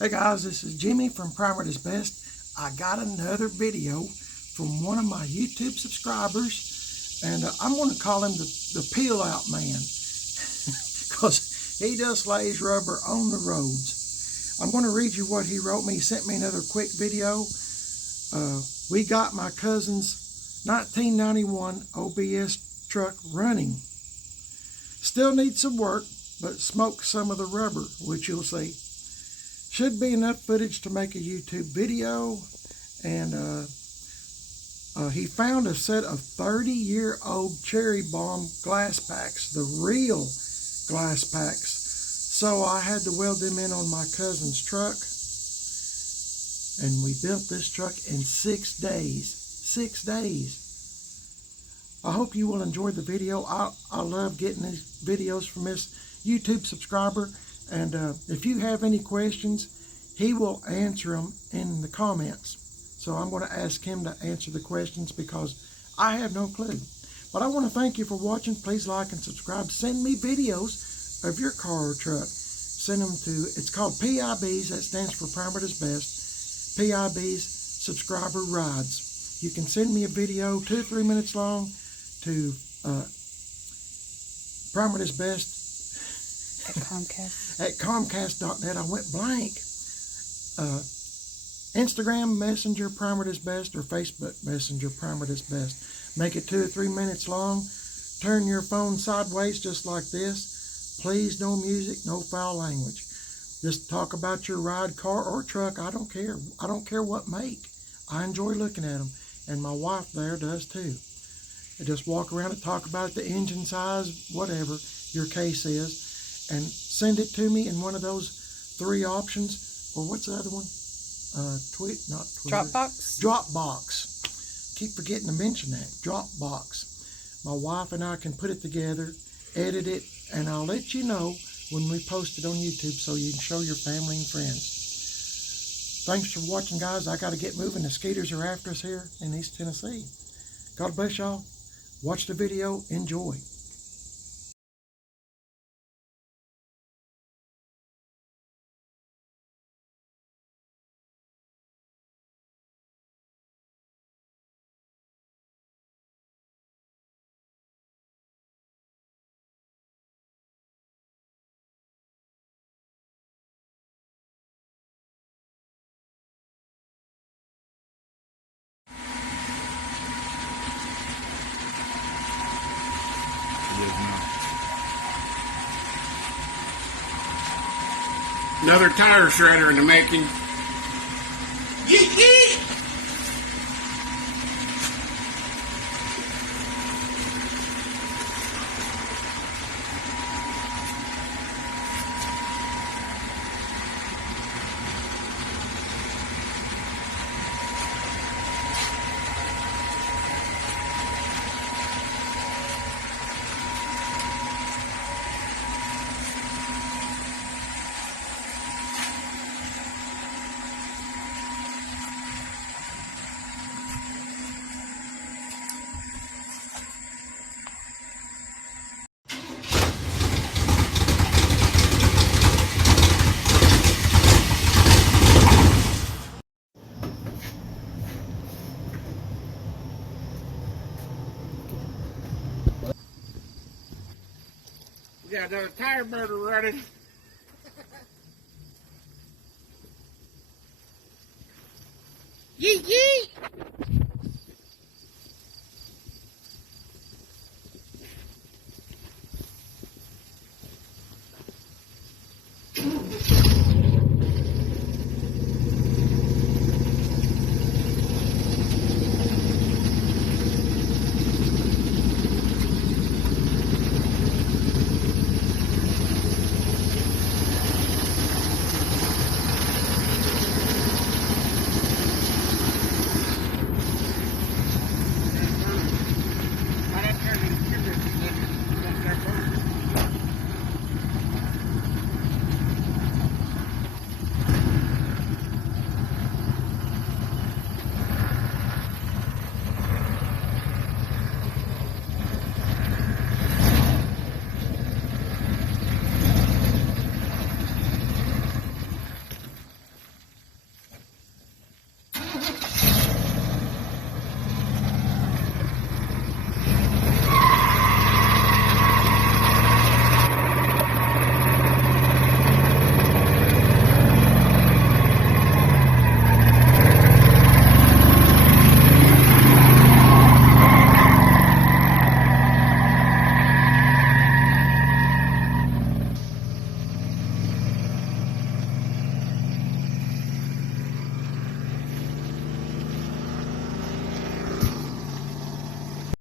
Hey guys, this is Jimmy from PIB'S Best. I got another video from one of my YouTube subscribers, and I'm going to call him the peel out man because he just lays rubber on the roads. I'm going to read you what he wrote me. He sent me another quick video. We got my cousin's 1991 OBS truck running. Still needs some work, but smoked some of the rubber, which you'll see. Should be enough footage to make a YouTube video. And he found a set of 30-year-old cherry bomb glass packs, the real glass packs. So I had to weld them in on my cousin's truck. And we built this truck in 6 days. 6 days. I hope you will enjoy the video. I love getting these videos from this YouTube subscriber. And if you have any questions, he will answer them in the comments. So I'm going to ask him to answer the questions because I have no clue. But I want to thank you for watching. Please like and subscribe. Send me videos of your car or truck. Send them to, it's called PIB'S. That stands for PIB'S Best. PIB'S Subscriber Rides. You can send me a video 2 or 3 minutes long to PIB'S Best at Comcast.net. I went blank. Instagram Messenger PIB'S Best or Facebook Messenger PIB'S Best. Make it 2 or 3 minutes long. Turn your phone sideways just like this. Please, no music, no foul language. Just talk about your ride, car or truck. I don't care. I don't care what make. I enjoy looking at them, and my wife there does too. I just walk around and talk about the engine size, whatever your case is. And send it to me in one of those 3 options, or what's the other one? Not Twitter. Dropbox. Dropbox. Keep forgetting to mention that. Dropbox. My wife and I can put it together, edit it, and I'll let you know when we post it on YouTube so you can show your family and friends. Thanks for watching, guys. I got to get moving. The Skeeters are after us here in East Tennessee. God bless y'all. Watch the video. Enjoy. Another tire shredder in the making. Yeet, yeet. We got another tire burner running. Yeet, yeet.